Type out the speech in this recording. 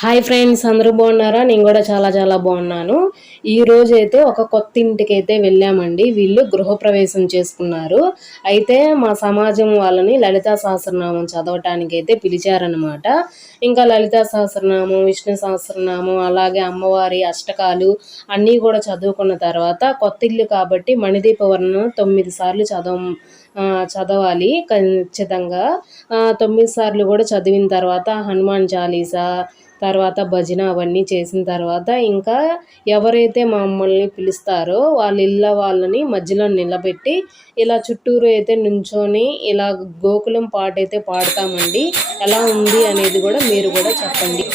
Hi friends, అందరూ బాగున్నారా? నేను కూడా చాలా చాలా బాగున్నాను. ఈ రోజు అయితే ఒక కొత్త ఇంటికి అయితే వెళ్ళామండి. వీళ్ళు గృహప్రవేశం చేసుకున్నారు. అయితే మా సమాజం వాళ్ళని లలితా సహస్రనామం చదవటానికి అయితే పిలిచారనమాట. ఇంకా లలితా సహస్రనామం, విష్ణు సహస్రనామం, అలాగే అమ్మవారి అష్టకాలు అన్నీ కూడా చదువుకున్న తర్వాత కొత్త ఇల్లు కాబట్టి మణిదీప వర్ణన 9 సార్లు చదవాలి ఖచ్చితంగా. 9 సార్లు కూడా చదివిన తర్వాత హనుమాన్ చాలీసా, తర్వాత భజన అవన్నీ చేసిన తర్వాత ఇంకా ఎవరైతే మమ్మల్ని పిలుస్తారో వాళ్ళని మధ్యలో నిలబెట్టి ఇలా చుట్టూరు అయితే నుంచొని ఇలా గోకులం పాట అయితే పాడతామండి. ఎలా ఉంది అనేది కూడా మీరు కూడా చెప్పండి.